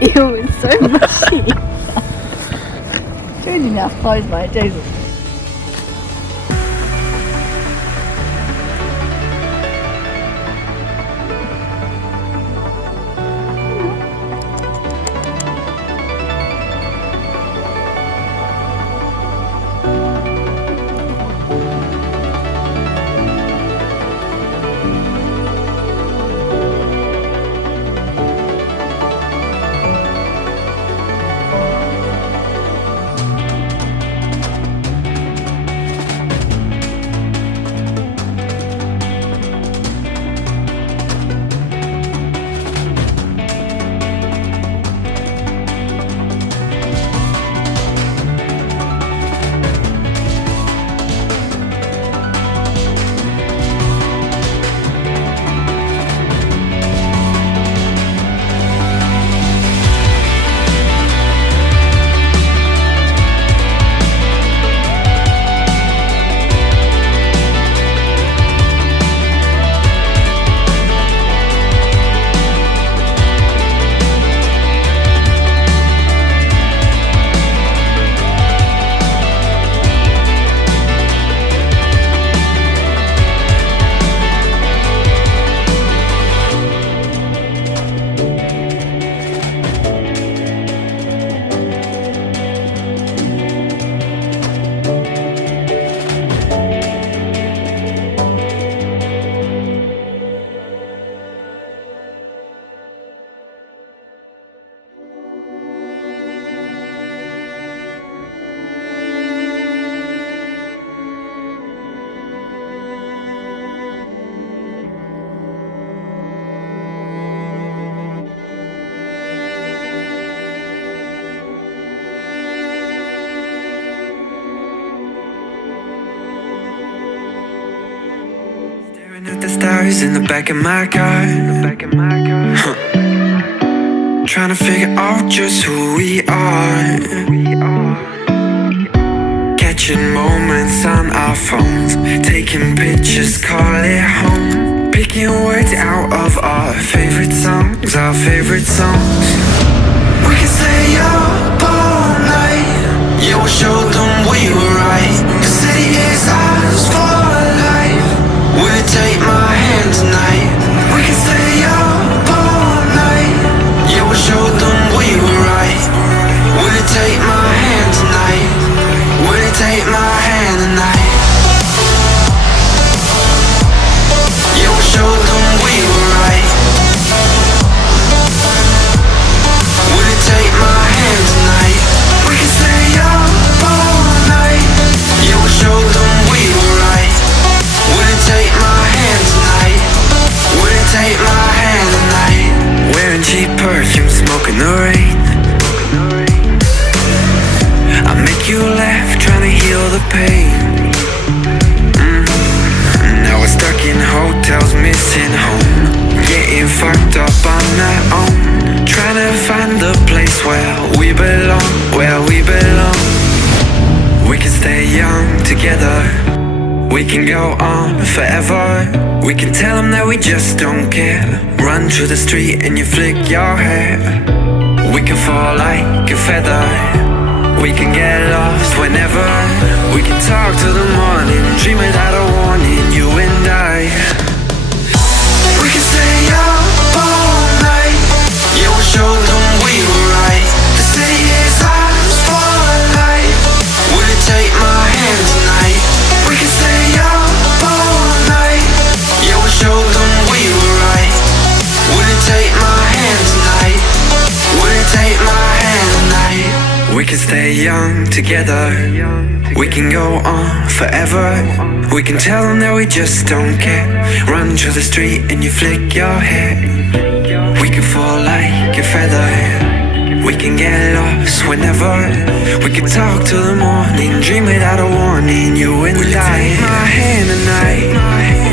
Ew, it's so mushy. Trudy now close my Jesus. At the stars in the back of my car, trying to figure out just who we are. Catching moments on our phones, taking pictures, call it home. Picking words out of our favorite songs, our favorite songs. We can stay up all night. Yeah, we'll show them we were right. The city is ours for life. Will you take my hand tonight? We can stay up all night. Yeah, we'll show them we were right. Will you take my hand tonight? Will you take my hand tonight? Yeah, we'll show them we were right. Will you take my hand tonight? We can stay up all night. Yeah, we'll show them we were right. Will you take my hand tonight? Will you take my hand tonight? Wearing cheap perfume, smoking the rain. I make you laugh, trying to heal the pain. Now we're stuck in hotels, missing home. Getting fucked up on our own. Trying to find the place where we belong, where we belong. We can stay young together. We can go on forever. We can tell them that we just don't care. Run through the street and you flick your hair. We can fall like a feather. We can get lost whenever. We can talk till the morning, dream without a warning, you and I. We can stay up all night. Yeah, we'll show them we were right. The city is ours for life. Will you take my hand tonight? We can stay up all night. Yeah, we'll show them we were right. Will you take my hand tonight? Will you take my hand tonight? We can stay young together. We can go on forever. We can tell them that we just don't care. Run through the street and you flick your hair. We can fall like a feather. We can get lost whenever. We can talk till the morning, dream without a warning, you and I. Will you take my hand tonight?